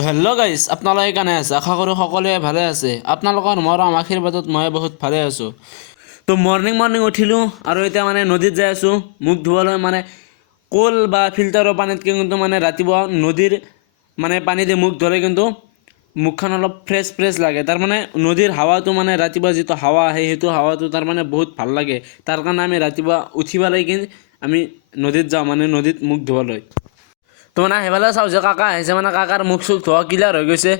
তো hello' guys আপোনালোকে কেনে আছে? আশা কৰোঁ সকলোৱে ভালে আছে। আপোনালোকৰ মৰম আশীৰ্বাদত মই বহুত ভালে আছোঁ। তো মৰ্ণিং মৰ্ণিং উঠিলোঁ আৰু এতিয়া মানে নদীত যাই আছোঁ। মুখ ধুবলৈ মানে কল বা ফিল্টাৰৰ পানীতকৈ কিন্তু মানে ৰাতিপুৱা নদীৰ মানে পানী দি মুখ ধৰে কিন্তু মুখখন অলপ ফ্ৰেছ ফ্ৰেছ লাগে। তাৰমানে নদীৰ হাৱাটো মানে ৰাতিপুৱা যিটো হাৱা আহে, সেইটো হাৱাটো তাৰমানে বহুত ভালো লাগে। তাৰ কাৰণে আমি ৰাতিপুৱা উঠিব লাগি আমি নদীত যাওঁ মানে নদীত মুখ ধুবলৈ। তো মানে সেইফালে চাওঁ যে কাকা আহিছে মানে কাকাৰ মুখ চুখ ধোৱা ক্লিয়াৰ হৈ গৈছে।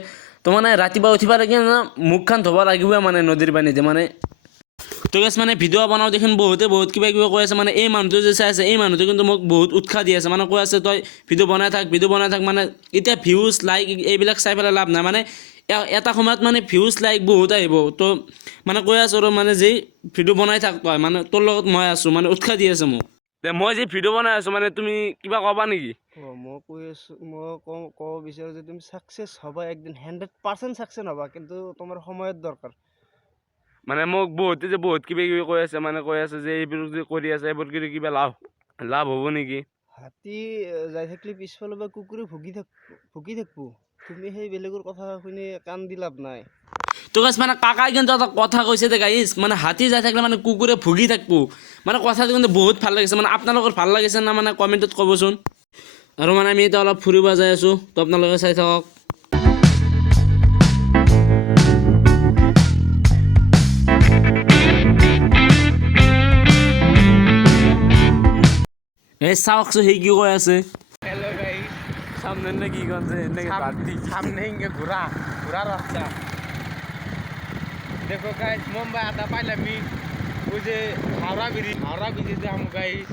তো মানে ৰাতিপুৱা উঠিব লাগি মুখখন ধুব লাগিবই মানে নদীৰ পানীতে মানে। তো গেছ মানে ভিডিঅ' বনাওঁ দেখোন বহুতে বহুত কিবা কিবি কৈ আছে মানে এই মানুহটো যে চাই আছে, এই মানুহটো কিন্তু মোক বহুত উৎসাহ দি আছে। মানে কৈ আছে, তই ভিডিঅ' বনাই থাক, ভিডিঅ' বনাই থাক। মানে এতিয়া ভিউজ লাইক এইবিলাক চাই পেলাই লাভ নাই। মানে এটা সময়ত মানে ভিউজ লাইক বহুত আহিব। তো মানে কৈ আছোঁ আৰু মানে যে ভিডিঅ' বনাই থাক তই মানে তোৰ লগত মই আছোঁ। মানে উৎসাহ দি আছে মোক। মই যে ভিডিঅ' বনাই আছোঁ মানে তুমি কিবা ক'বা নেকি? অঁ মই কৈ আছোঁ মই কওঁ ক'ব বিচাৰোঁ যে তুমি ছাকচেছ হ'বা একদিন হাণ্ড্ৰেড পাৰ্চেণ্ট ছাকচেছ হ'বা কিন্তু তোমাৰ সময়ত দৰকাৰ। মানে মোক বহুতে যে বহুত কিবা কিবি কৈ আছে মানে কৈ আছে যে এইবোৰ যে কৰি আছে এইবোৰ কৰি কিবা লাভ লাভ হ'ব নেকি? হাতী যাই থাকিলে পিছফালৰ পৰা কুকুৰে ভুগি থাক ভুগি থাকিব। তুমি সেই বেলেগৰ কথা শুনি কাণ দি লাভ নাই। তো গাছ মানে কাকাই কিন্তু এটা কথা কৈছে দে গাইছ মানে হাতী যাই থাকিলে মানে কুকুৰে ভুগি থাকিব। মানে কথাটো কিন্তু বহুত ভাল লাগিছে। মানে আপোনালোকৰ ভাল লাগিছে না মানে কমেণ্টত ক'বচোন? আৰু মানে আমি এতিয়া অলপ ফুৰিব যাই আছোঁ। তো আপোনালোকে চাই থাকক। এই চাওকচোন সি কি কৈ আছে। সামনে কি করছে সামনে হিঙ্গে ঘোরা ঘোরা দেখো গাইস মুম্বাই আদা পাইলামি ওই যে হাওড়া ব্রিজ, হাওড়া ব্রিজে যাম গাইস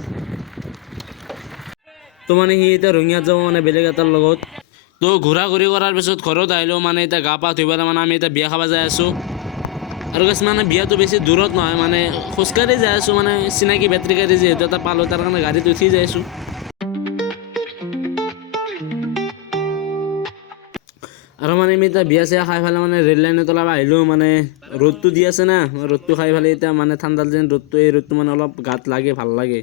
তো মানে সি এতিয়া ৰঙিয়াত যাব মানে বেলেগ এটাৰ লগত। তো ঘূৰা ঘূৰি কৰাৰ পিছত ঘৰত আহিলেও মানে এতিয়া গা পা ধুই মানে আমি এতিয়া বিয়া খাব যাই আছোঁ। আৰু গেছ মানে বিয়াটো বেছি দূৰত নহয় মানে খোজকাঢ়ি যাই আছোঁ মানে চিনাকি বেটেৰী গাড়ী যিহেতু এটা পালোঁ, তাৰ কাৰণে গাড়ীত উঠি যাই আছোঁ। আমি এতিয়া বিয়া চিয়া খাই পেলাই মানে ৰেল লাইনত অলপ আহিলোঁ মানে ৰ'দটো দি আছে না ৰ'দটো খাই পেলাই এতিয়া মানে ঠাণ্ডাৰ দিন ৰ'দটো এই ৰ'দটো মানে অলপ গাত লাগে ভালো লাগে।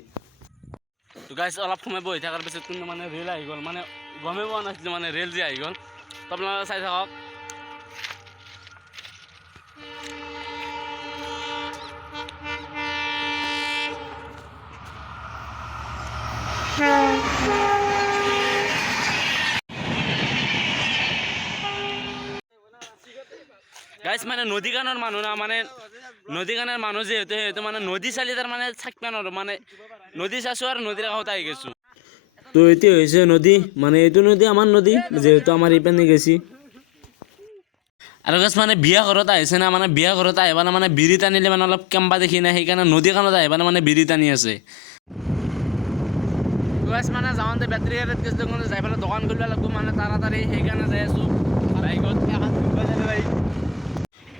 গাইছ অলপ সময় বহি থকাৰ পিছত কিন্তু মানে ৰেল আহি গ'ল মানে গমেই পোৱা নাছিলোঁ মানে ৰেল যে আহি গ'ল। আপোনালোকে চাই থাকক। গাইছ মানে নদী মানুহ না মানে নদী মানুহ যিহেতু সেইটো মানে নদী চালি তাৰ মানে থাকিব নোৱাৰোঁ মানে নদী চাইছোঁ আৰু নদীৰ কাষত আহি গৈছোঁ। তো এতিয়া হৈছে নদী মানে এইটো নদী আমাৰ নদী যিহেতু আমাৰ ইপিনে গেছি। আৰু গাছ মানে বিয়া ঘৰত আহিছে না মানে বিয়া ঘৰত আহিবা না মানে বিৰি টানিলে মানে অলপ কেম্বা দেখি নাই সেইকাৰণে নদী কাণত আহিবা না মানে বিৰি টানি আছে। গাছ মানে যাওঁতে বেটেৰী গাড়ীত গৈছিলোঁ যাই পেলাই দোকান খুলিব লাগিব মানে তাড়াতাড়ি সেইকাৰণে যাই আছোঁ। বাইকত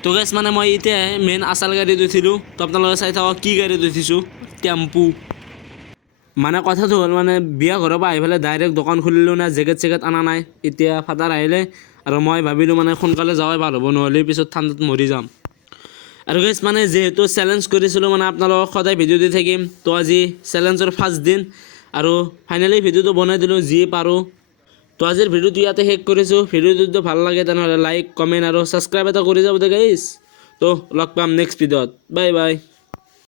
তো গেছ মানে মই এতিয়া মেইন আচাল গাড়ীত উঠিলোঁ তো আপোনালোকে চাই থাকক কি গাড়ীত উঠিছোঁ টেম্পু। মানে কথাটো হ'ল মানে বিয়া ঘৰৰ পৰা আহি পেলাই ডাইৰেক্ট দোকান খুলিলোঁ না, জেকেট চেকেট অনা নাই। এতিয়া ফাদাৰ আহিলে আৰু মই ভাবিলোঁ মানে সোনকালে যোৱাই ভালো হ'ব, নহ'লে পিছত ঠাণ্ডাত মৰি যাম। আৰু গেছ মানে যিহেতু চেলেঞ্জ কৰিছিলোঁ মানে আপোনালোকক সদায় ভিডিঅ' দি থাকিম, তো আজি চেলেঞ্জৰ ফাৰ্ষ্ট দিন। আৰু ফাইনেলি ভিডিঅ'টো বনাই দিলোঁ যি পাৰোঁ। তো আজিৰ ভিডিঅ'টো ইয়াতে শেষ কৰিছোঁ। ভিডিঅ'টো যদি ভালো লাগে, তেনেহ'লে লাইক কমেণ্ট আৰু ছাবস্ক্ৰাইব এটা কৰি যাব দে গাইছ তো লগ পাম নেক্সট ভিডিঅ'ত বাই বাই